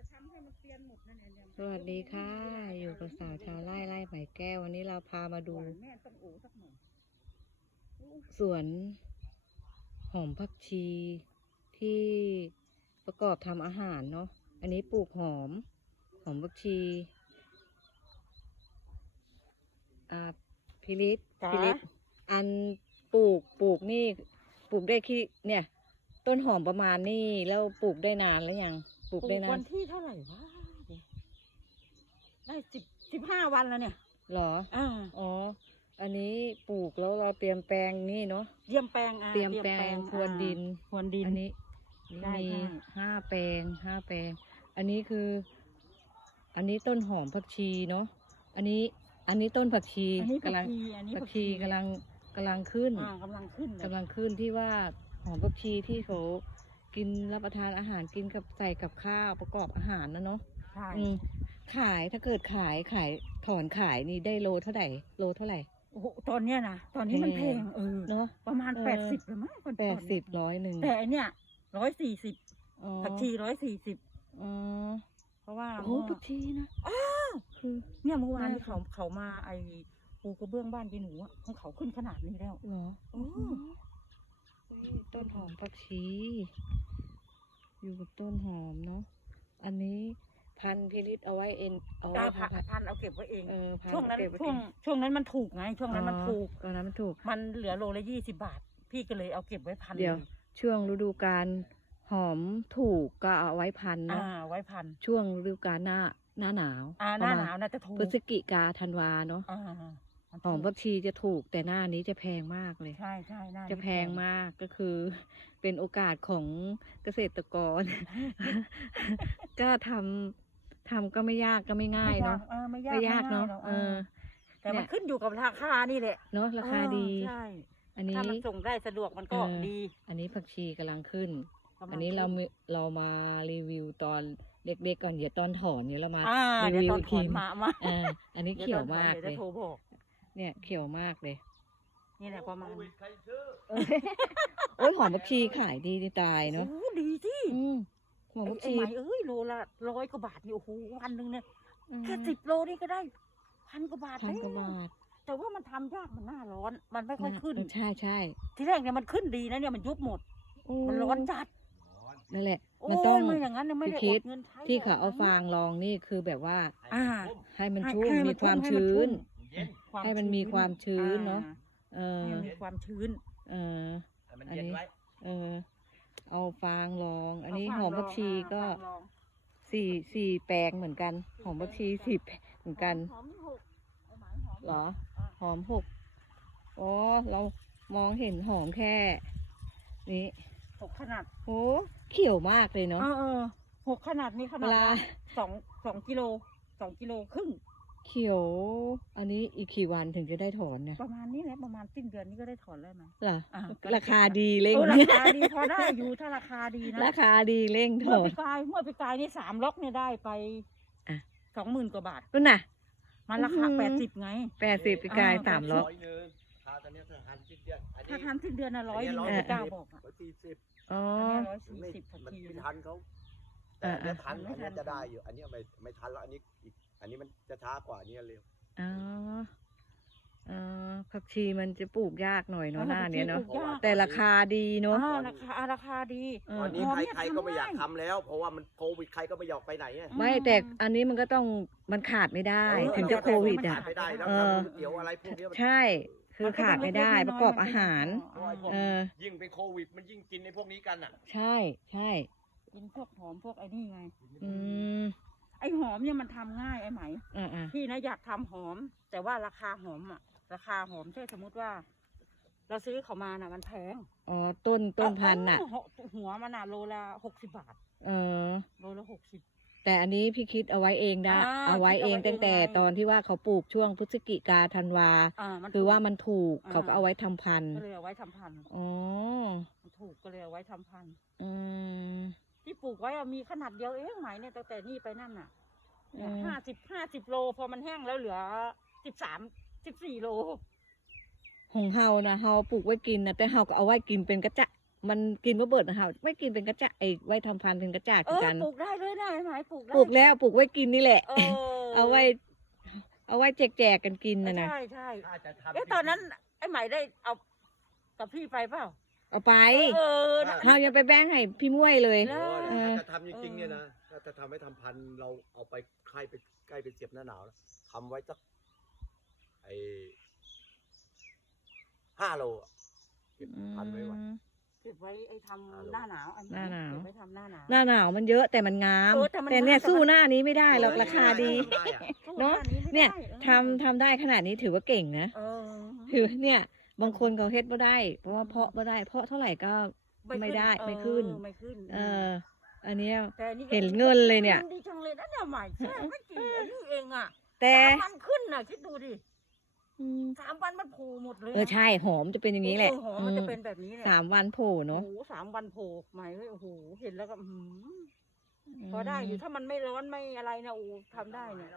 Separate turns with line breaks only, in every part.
สวัสดีค่ะอยู่กับสาวชาวไร่ไร่ไหมแก้ววันนี้เราพามาดูสวนหอมผักชีที่ประกอบทำอาหารเนาะอันนี้ปลูกหอมผักชีพิริศอันปลูกนี่ปลูกได้ที่เนี่ยต้นหอมประมาณนี่แล้วปลูกได้นานแล้วยังปลูกได้นาน
วันที่เท่าไหร่วะได้15 วันแล้วเนี่ย
หรออ๋ออันนี้ปลูกแล้วเราเตรียมแปลงนี่เนาะ
เตรียมแปลง
เตรียมแปลงพรวนดินอันนี้มี5 แปลงอันนี้คืออันนี้ต้นหอมผักชีเนาะอันนี้ต้นผักชีกำลังขึ้นที่ว่าหอมผักชีที่เขากินรับประทานอาหารกินกับใส่กับข้าวประกอบอาหารนะเนาะขายถ้าเกิดขายถอนขายนี่ได้โลเท่าไหร่
โอ้โหตอนเนี้ยนะตอนนี้มันแพง
เนาะ
ประมาณ80เลยมั้ง
80 100
แต่เนี้ย140ผักชี140เพราะว่า
โอ้ผักชีนะ
คือเนี่ยเมื่อวานที่เขามาไอ้ปูกระเบื้องบ้านยายหนูของเขาขึ้นขนาดนี้แล้ว
เหรอต้นหอมผักชีอยู่กับต้นหอมเนาะอันนี้พันพิริศเอาไว้เอาไว้
พันเอาเก็บไว้เอง
ช่วง
นั้นมันถูกไงช่วงนั้นมันถูกมันเหลือโลละ20 บาทพี่ก็เลยเอาเก็บไว้1,000
เดี๋ยวช่วงฤดูกาลหอมถูกก็เอาไว้1,000เนาะ
ไว้1,000
ช่วงฤดูกาลหน้าหนาว
หน้าหนาวน่าจะถูก
พฤศจิกาธันวาเนาะหอมผักชีจะถูกแต่หน้านี้จะแพงมากเลย
ใช่
จะแพงมากก็คือเป็นโอกาสของเกษตรกรก็ทำก็ไม่ยากก็ไม่ง่ายเนาะไม่ยากเนาะ
แต่มันขึ้นอยู่กับราคานี่แหละ
เนาะราคาดี
อันนี้ถ้ามันส่งได้สะดวกมันก็ดี
อันนี้ผักชีกำลังขึ้นอันนี้เรามารีวิวตอนเด็กๆก่อนเดี๋ยวตอนถอนเรามา
รีวิวอีกที
อันนี้เขียวมากเลยเนี่ยเขียวมากเลย
นี่แหละประมาณ
โอ้ยหอมผักชีขายดีตายเนาะ
ดีที่
หอมผักชี
โลละ100 กว่าบาทนี่โอ้โหวันหนึ่งเนี่ยแค่10 โลนี่ก็ได้1,000 กว่าบาทแต่ว่ามันทำยากมันหน้าร้อนมันไม่ค่อยขึ้น
ใช่
ที่แรกเนี่ยมันขึ้นดีนะเนี่ยมันยุบหมดมันร้อนจัด
นั่นแหละมันต้อง
อย่างนั้นไม่ได้อดเงินใช้
ที่เขาเอาฟางรองนี่คือแบบว่าให้มันชุ่มมีความชื้นให้มันมีความชื้นเนาะ
มีความชื้น
อันนี้เอาฟางรองอันนี้หอมผักชีก็สี่แปลงเหมือนกันหอมผักชี10 เหมือนกันเหรอหอม6อ๋อเรามองเห็นหอมแค่นี้
6 ขนาด
โอ้เขียวมากเลยเนาะ
6 ขนาดนี้ขนาด2 กิโลครึ่ง
เขียวอันนี้อีกกี่วันถึงจะได้ถอนเนี่ย
ประมาณนี้แหละประมาณสิ้นเดือนนี้ก็ได้ถอนแล้วนะ
เหรอราคาดีเร่ง
ราคาดีพอได้อยู่ถ้าราคาดีนะ
ราคาดีเร่งถอน
เมื่อปีกายนี่3 ล็อกเนี่ยได้ไป20,000 กว่าบาท
นั่นน่ะ
มันราคา80ไง
80ปีกาย3 ล็อก
ถ้าทันสิ้นเดือนนะ100เจ้าบอก
อ๋อ
มันไม่ทันเขาแต่อันนี้ทันอันนี้จะได้อยู่อันนี้ไม่ทันแล้วอันนี้มันจะช้ากว่านี้เร็ว
ผักชีมันจะปลูกยากหน่อยเนาะหน้าเนี้ยเนาะแต่ราคาดีเนาะ
ราคาดี
ตอนนี้ใครก็ไม่อยากทำแล้วเพราะว่ามันโควิดใครก็ไม่อยากไปไหน
ไม่แต่อันนี้มันก็ต้องมันขาดไม่ได้ถึงจะโควิดอ่ะ
เดี๋ยวอะไรพวกนี้
ใช่คือขาดไม่ได้ประกอบอาหาร
ยิ่งเป็นโควิดมันยิ่งกินในพวกนี้กันอ่ะ
ใช่
กินพวกหอมพวกไอ้นี่ไงไอ้หอมเนี่ยมันทำง่ายไอ้ไหมพี่นะอยากทำหอมแต่ว่าราคาหอมใช่สมมติว่าเราซื้อเขามาน่ะมันแพง
ต้นพันธุ์น่ะ
หัวมันน่ะโลละ60 บาทโลละ60
แต่อันนี้พี่คิดเอาไว้เองได้เอาไว้เองตั้งแต่ตอนที่ว่าเขาปลูกช่วงพฤศจิกาธันวาคือว่ามันถูกเขาก็เอาไว้ทำพันธุ์
ก็เลยเอาไว้ทำพันธุ์มันถูกก็เลยเอาไว้ทำพันธุ์ที่ปลูกไว้มีขนาดเดียวเองไหมเนี่ยตั้งแต่นี่ไปนั่นน่ะ50 โลพอมันแห้งแล้วเหลือ13-14 โล
ของเฮานะเฮาปลูกไว้กินนะแต่เฮาก็เอาไว้กินเป็นกระมันกินมะเบิดนะคะไม่กินเป็นกระจาดไอ้ไว้ทำพันธุ์เป็นกระจาด
เอ
คือ
อ
กัน
ปลูกได้เลยนะไอ้หมายปลูกได้
ปลูกแล้วปลูกไว้กินนี่แหละ
เออ
เอาไว้แจกกันกินนะ
ใช่ใช่
ถ้าจะทำ
เอ๊ะตอนนั้นไอ้หมายได้เอากับพี่ไปเปล่า
เอาไป
เออนะ
เรายังไปแบ่งให้พี่มุ้ยเลย
แล้ว
ถ้าจะทำจริงๆเนี่ยนะถ้าจะทำให้ทำพันธุ์เราเอาไปใกล้ไปเสียบหน้าหนาวนะทำไว้สักไอ้5 โลอะเก็บพันธุ์ไว้
เก็บไว้ไอ้ทำหน้าหนาวไอ้มย
หน้าหนาว
เก็บไว้ทำหน้าหนาว
หน้าหนาวมันเยอะแต่มันงาม
เออแต่มัน
แต่เนี่ย
งาม
สู้
แต่มัน
หน้านี้ไม่ได้หรอก
เออ
ราคาดี
ได้อะ
สู้
เนอะ
หไม่
เนี่ย
ได้ออ
ทำได้ขนาดนี้ถือว่าเก่งนะ
เออ
ถือเนี่ยบางคนเขาเฮ็ดไม่ได้ เพราะว่าเพาะไม่ได้ เพาะเท่าไหร่ก็ไม่ได้ไม่ขึ้น
ไม่ขึ้น
เออ อันเนี้ย
แต่อันนี้ก็
เห็นเงินเลยเนี่ย
ดีจังเลยนะเนี่ยใหม่แค่ไม่กี่อันนี้เองอ่ะ
แต่
3 วันขึ้นน่ะคิดดูดิ
อืม
3 วันมันโผล่หมดเลย
เออใช่หอมจะเป็นอย่างนี้แหละ
หอมมันจะเป็นแบบนี้แหละ
3 วันโผล่เนาะ
โอ้โห3 วันโผล่ใหม่เลยโอ้โหเห็นแล้วก็พอได้อยู่ถ้ามันไม่ร้อนไม่อะไรนะโอ้ทำได้เนี่ย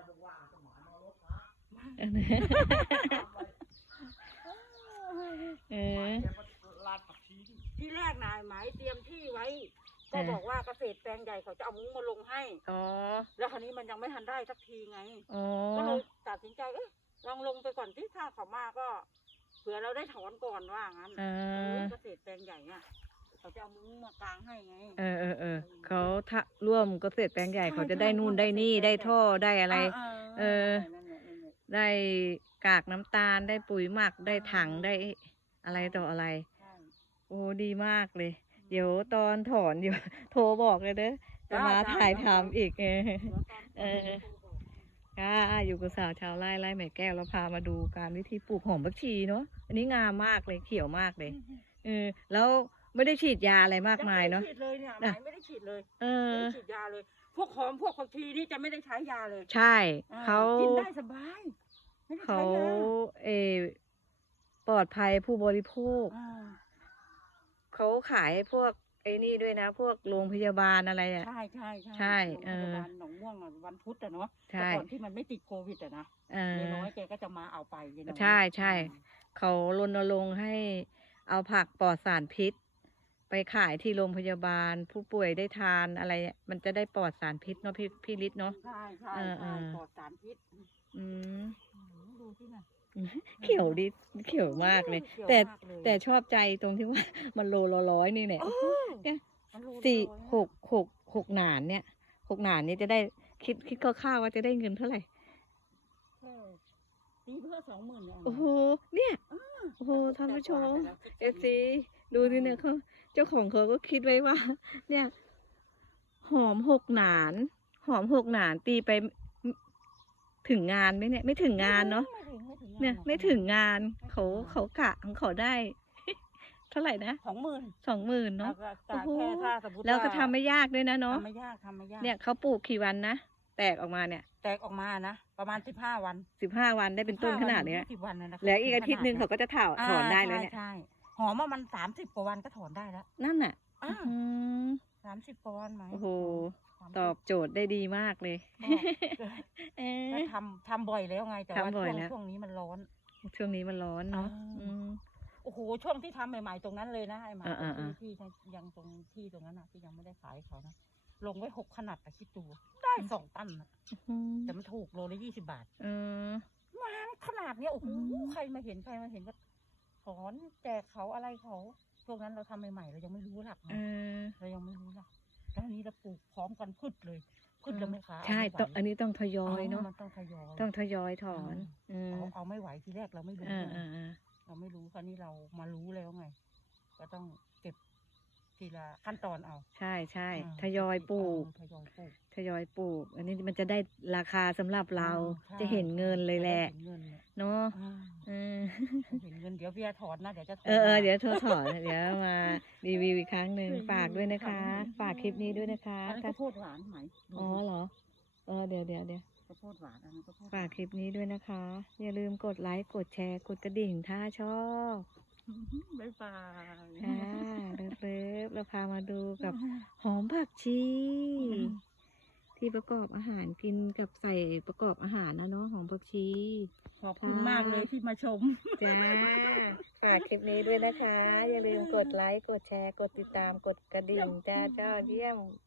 เออ
ที่แรกนายหมายเตรียมที่ไว้ ก็บอกว่าเกษตรแปลงใหญ่เขาจะเอามุ้งมาลงให้
อ๋อ
แล้วคราวนี้มันยังไม่ทันได้สักทีไง
อ๋อ
ก็เลยตัดสินใจลองลงไปก่อนที่ถ้าเขามาก็เผื่อเราได้ถอนก่อนว่างั้น
อ่า
เกษตรแปลงใหญ่เนี่ยเขาจะเอามุ้งมากางให้ไง
เขาถ้าร่วมเกษตรแปลงใหญ่เขาจะได้นู่นได้นี่ได้ท่อได้อะไร เออ
นั่นแหละ
ได้กากน้ำตาลได้ปุ๋ยหมักได้ถังได้อะไรต่ออะไร
ใช่
โอ้ดีมากเลย เดี๋ยวตอนถอนเดี๋ยว โทรบอกเลยเด้อจะมาถ่ายทำอีกเออค่ะอยู่กับสาวชาวไร่ไร่แม่แก้วแล้วพามาดูการวิธีปลูกหอมผักชีเนาะอันนี้งามมากเลยเขียวมากเลยแล้วไม่ได้ฉีดยาอะไรมากมายเนาะ
งไม่ได้ฉีดเลยเนี่ยหมายไม่ได้ฉีดเลย
เอ
ไม่
อ
ได้ฉีดยาเลย พวกหอมพวกผักชีนี่จะไม่ได้ใช้ยาเลย
ใช่ เขา
กินได้สบายไม่ได้ใช้
เขา
ยา
เออปลอดภัยผู้บริโภค
อ่า
เขาขายให้พวกไอ้นี่ด้วยนะ พวกโรงพยาบาลอะไรอ่ะ
ใช่ใช่
ใช่
โรงพยาบาลหนองม่วงอะวันพุธอะเนาะ
ใช่
แต่ก่อนที่มันไม่ติดโควิดอะนะ
เออ
ยายน้อยแกก็จะมาเอาไปยายน้อย
ใช่ใช่ เขารณรงค์ให้เอาผักปลอดสารพิษ ไปขายที่โรงพยาบาลผู้ป่วยได้ทานอะไรเนี่ยมันจะได้ปลอดสารพิษเนาะพี่ฤทธิ์เนาะ
ใช่ใช่
เออ
ใช่
เออ
ปลอดสารพิษ
อืม
ดูที่น่ะ
เขียวดิเขียวมากเลย
ขีว
แต่
มากเลย
แต่ชอบใจตรงที่ว่า มันโลละ100นี่เนี่ย
เออ
เนี่ย
มันรู้
สี่
เลยอะ
หกหนานเนี่ย6 หนานนี้จะได้คิดคร่าวๆว่าจะได้เงินเท่าไหร่
เออตีเพื่อ20,000เนี่ย
โอ้โหเนี่ยโอ้โหท่านผู้ชม เอฟซีดูดิเนี่ยเขาเจ้าของเขาก็คิดไว้ว่า เนี่ย หอม6 หนาน หอม6 หนานตีไปถึงงานไหมเนี่ย ไม่ถึงงานเนาะ
ไม่ถึง
เนี่ย ไม่ถึงงานเขากะของเขาได้ เท่าไหร่นะ
20,000
20,000เนาะ
แล้วก็
โอ้โห
แค่ถ้าสมมติ
แล้วก็ทำไม่ยากด้วยนะเนาะ
ทำไม่ยากทำไม่ยาก
เนี่ยเขาปลูกกี่วันนะแตกออกมาเนี่ย
แตกออกมานะประมาณ15 วัน
15 วันได้เป็นต้นขนาดเนี้ย
20 วันเลยนะคะ
เหลืออีกอาทิตย์หนึ่งเขาก็จะถอนได้เลยเนี่ย
ใช่หอมว่ามัน30 กว่าวันก็ถอนได้แล้ว
นั่นน่ะ
อ่า
อืม
30 กว่าวันไหม
โอ้โห
30
ตอบโจทย์ได้ดีมากเลย เออ
ก็ทำบ่อยแล้วไงแต่ว่า
ทำบ่อยแล้ว
ช่วงนี้มันร้อน
ช่วงนี้มันร้อนเนาะ
อ่า
อืม
โอ้โหช่วงที่ทำใหม่ๆตรงนั้นเลยนะไอ้หมา
อ่า
ที่ยังตรงที่ตรงนั้นนะที่ยังไม่ได้ขายเขานะลงไว้6 ขนาดแต่คิดดูได้2 ตันนะแต่มันถูกโลละ20 บาท
เออ
มาขนาดเนี้ยโอ้โห
อืม
ใครมาเห็นก็ถอนแจกเขาอะไรเขาช่วงนั้นเราทำใหม่ๆเรายังไม่รู้หลัก
เอ
นะ
อ
เรายังไม่รู้หลักแล้วอันนี้เราปลูกพร้อมกันพืชเลยพืชเราไม่ค้า
ใช่
เาไม่ไหว
ต้องอันนี้ต้องทยอยเนาะ
มันต้องทยอย
ต้องทยอยถอนอืม
เอาไม่ไหวทีแรกเราไม่รู้
อ่า
ไง
อ่าอ่า
เราไม่รู้คราวนี้เรามารู้แล้วไง ก็ต้องเก็บทีละขั้นตอนเอา
ใช่ใช่
อ่า
ทยอยปลูก
ทยอยปลูก
ทยอยปลูก อันนี้มันจะได้ราคาสำหรับเรา
ใช่
จะเห็นเงินเลยแหละ
จได้เห็นเงินเนี่ย
เนาะ
อ่า
เออ
เห็นเงินเดี๋ยวเบียร์ถอนนะเดี๋ยวจะถอน
เดี๋ยวโทรถอนเดี๋ยวมารีวิวอีกครั้งหนึ่งฝากด้วยนะคะ ฝากคลิปนี้ด้วยนะคะ
อันนี้ข้าวโพดหวานไหมดู
อ๋อเหรอ เดี๋ยว
ข้าวโพดหวานอันนี้ข้าวโพด
ฝากคลิปนี้ด้วยนะคะ อย่าลืมกดไลค์ กดแชร์ กดกระดิ่งถ้าชอบ
บ๊ายบาย
ค่ะเลิฟๆเราพามาดูกับหอมผักชีที่ประกอบอาหารกินกับใส่ประกอบอาหารนะเนาะหอมผักชี
ขอบคุณมากเลยที่มาชม
จ้าฝากคลิปนี้ด้วยนะคะ อย่าลืมกดไลค์ กดแชร์ กดติดตาม กดกระดิ่งจ้าเจ้าเยี่ยม